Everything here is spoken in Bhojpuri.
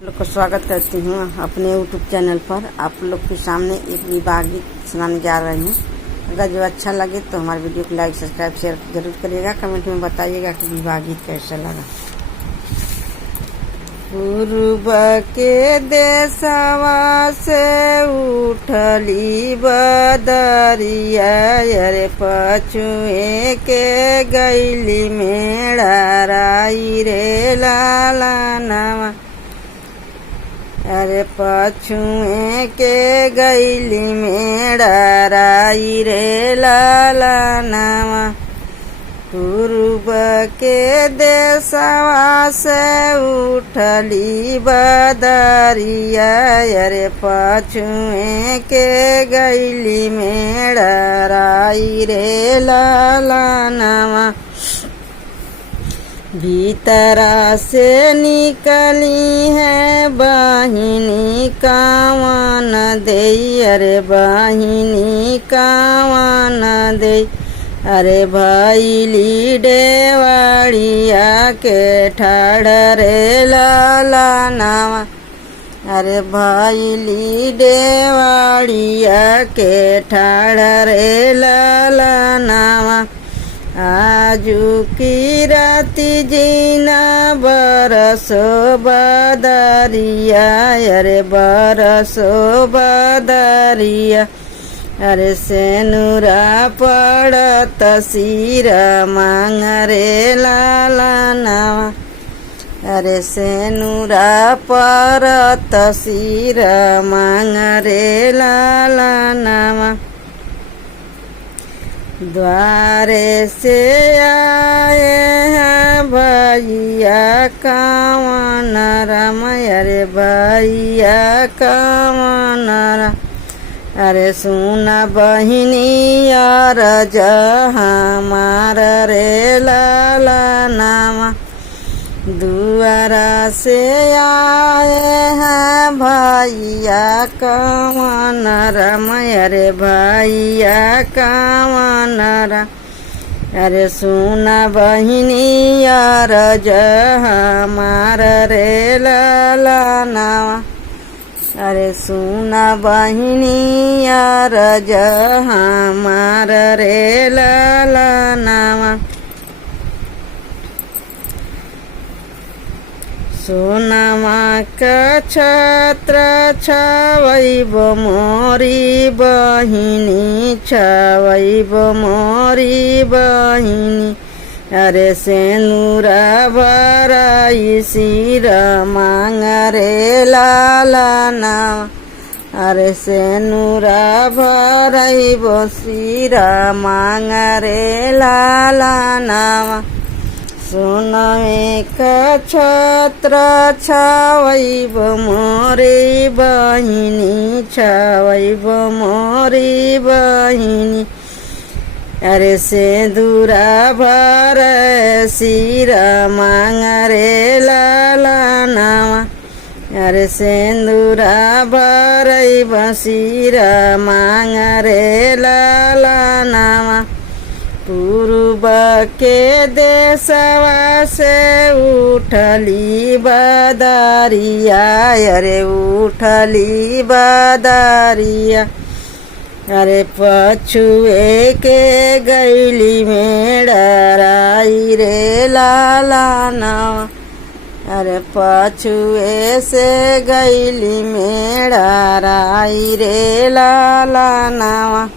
लोग को स्वागत करती हूँ अपने यूट्यूब चैनल पर। आप लोग के सामने एक विवाह गीत सुनाने जा रही हूँ। अगर जो अच्छा लगे तो हमारे वीडियो को लाइक सब्सक्राइब शेयर जरूर करिएगा। कमेंट में बताइएगा कि विवाह गीत कैसा लगा। पूर्व के देशवा से उठली बदरिया, अरे पछुए के गैली मेड़ा राई रे लाला नवा। अरे पछुए के गैली मेड़ा राई रे लाला नवा। पूर्व के देशवा से उठली बदरिया, अरे पछुए के गैली मेड़ा राई रे लाला नवा। भीतरा से निकली है बहिनी कावन दे, अरे बहिनी कावन दे। अरे भैली डेवाड़िया के ठाड़ रे लाला नवा। अरे भैली डेवाड़िया के ठाड़ रे लाला नवा। आजू की राती जीना बरसो बदरिया, अरे बरसो बदरिया। अरे सेनुरा पड़त सिर मांग रे लाला नवा। अरे सेनुरा पड़त सिर मांग रे लाला नवा। द्वारे से आए हैं भैया कावन राम, अरे भैया कावन राम। अरे सुना बहिनी यार हमार रे लाला नामा। दुआरा से आए हैं भैया कावन राम, अरे भैया कावन राम। अरे सुना बहिनी यार हमार रे लाला नामा। अरे सुना बहिनी यार हमार रे लाला नामा। सोनमा का छत्र छावैब मोरी बहिनी, छावैब मोरी बहिनी। अरे सेनुरा भराई सिर मांग रे लाला नावा। अरे सेनुरा भराई सिर मांग रे लाला नावा। सोनवे का छत्र छावैब मोरी बहिनी, छावैब मोरी बहिनी। अरे सेंदूरा भर सिर मांग रे लाला नावा। अरे सेंदूरा भर सिर मांग रे लाला नावा। पूर्व के देशवा से उठली बदरिया, अरे उठली बदरिया। अरे पछुए के गैली मेड़ा राई रे लाला नावा। अरे पछुए से गैली मेड़ा राई रे लाला नावा।